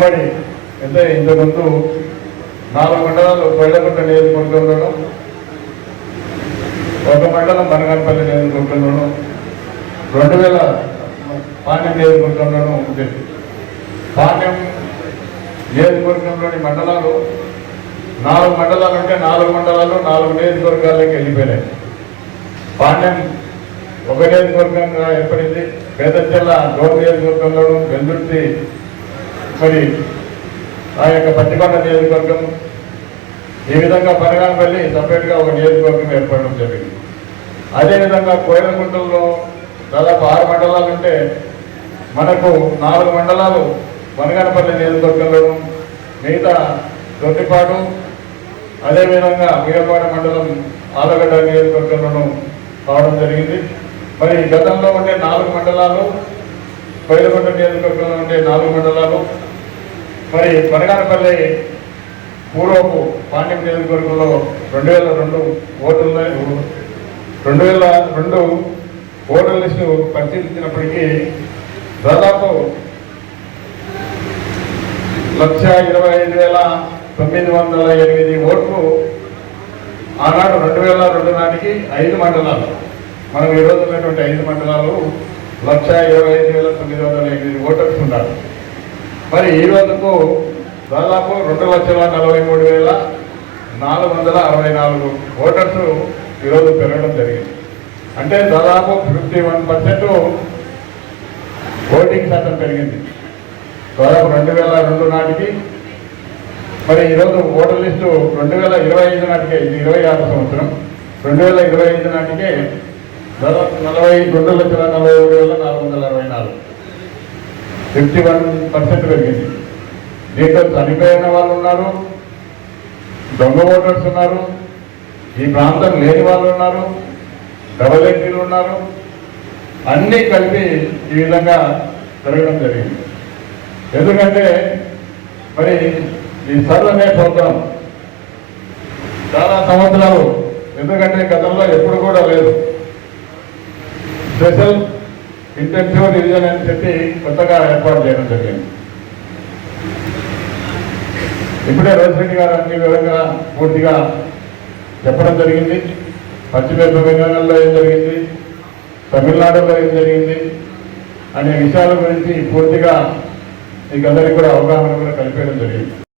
ఉమ్మడి అంటే ఇంతకుముందు 4 మండలాలు కొయ్యలగుట్ట నియోజకవర్గంలోనూ, ఒక మండలం బనగానపల్లి నియోజకవర్గంలోనూ, 2000 పాణ్యం నియోజకవర్గంలోనూ ఉండేది. పాణ్యం నియోజకవర్గంలోని మండలాలు 4 మండలాలు ఉంటే 4 మండలాలు 4 నియోజకవర్గాలకి వెళ్ళిపోయినాయి. పాణ్యం ఒక నియోజకవర్గంగా ఏర్పడింది. పేదచెల్ల గౌరవ నియోజకవర్గంలోనూ, వెల్దుర్తి మరి ఆ యొక్క పత్తికొండ నియోజకవర్గం, ఈ విధంగా బనగానపల్లి సపరేట్గా ఒక నియోజకవర్గం ఏర్పడడం జరిగింది. అదేవిధంగా కోయలగుంటల్లో దాదాపు 6 మండలాలు ఉంటే మనకు 4 మండలాలు బనగానపల్లి నియోజకవర్గంలోనూ, మిగతా దొడ్డిపాడు, అదేవిధంగా ఉయ్యలవాడ మండలం ఆలగడ్డ నియోజకవర్గంలోనూ కావడం జరిగింది. మరి గతంలో ఉండే 4 మండలాలు, కోయలగుంట నియోజకవర్గంలో ఉండే 4 మండలాలు, మరి బనగానపల్లి పూర్వపు పాణ్యం నియోజకవర్గంలో 2002 ఓటర్ లిస్టు పరిశీలించినప్పటికీ దాదాపు 125,908 ఓట్లు ఆనాడు 2002 నాటికి 5 మండలాలు, మనం ఈరోజు ఉన్నటువంటి 5 మండలాలు 125,908 ఓటర్స్ ఉన్నారు. మరి ఈ రోజుకు దాదాపు 2,43,464 ఓటర్స్ ఈరోజు పెరగడం జరిగింది. అంటే దాదాపు 51% ఓటింగ్ శాతం పెరిగింది. దాదాపు 2002 నాటికి, మరి ఈరోజు ఓటర్ లిస్టు 2025 నాటికే, ఇది 26 సంవత్సరం, 2025 నాటికే దాదాపు 2,43,464, 51% పెరిగింది. దీంట్లో చనిపోయిన వాళ్ళు ఉన్నారు, దొంగ ఓటర్స్ ఉన్నారు, ఈ ప్రాంతం లేని వాళ్ళు ఉన్నారు, డబల్ ఎంట్రీలు ఉన్నారు, అన్నీ కలిపి ఈ విధంగా జరగడం జరిగింది. ఎందుకంటే మరి ఈ సర్వ్ అనే ప్రోగ్రాం చాలా సంవత్సరాలు, ఎందుకంటే గతంలో ఎప్పుడు కూడా లేదు. స్పెషల్ ఇంటెన్సివ్ రివిజన్ అని చెప్పి కొత్తగా ఏర్పాటు చేయడం జరిగింది. ఇప్పుడే రోజిరెడ్డి గారు అన్ని వివరంగా పూర్తిగా చెప్పడం జరిగింది. పశ్చిమ బెంగాల్లో ఏం జరిగింది, తమిళనాడులో ఏం జరిగింది అనే విషయాల గురించి పూర్తిగా మీకందరికీ కూడా అవగాహన కూడా కల్పించడం జరిగింది.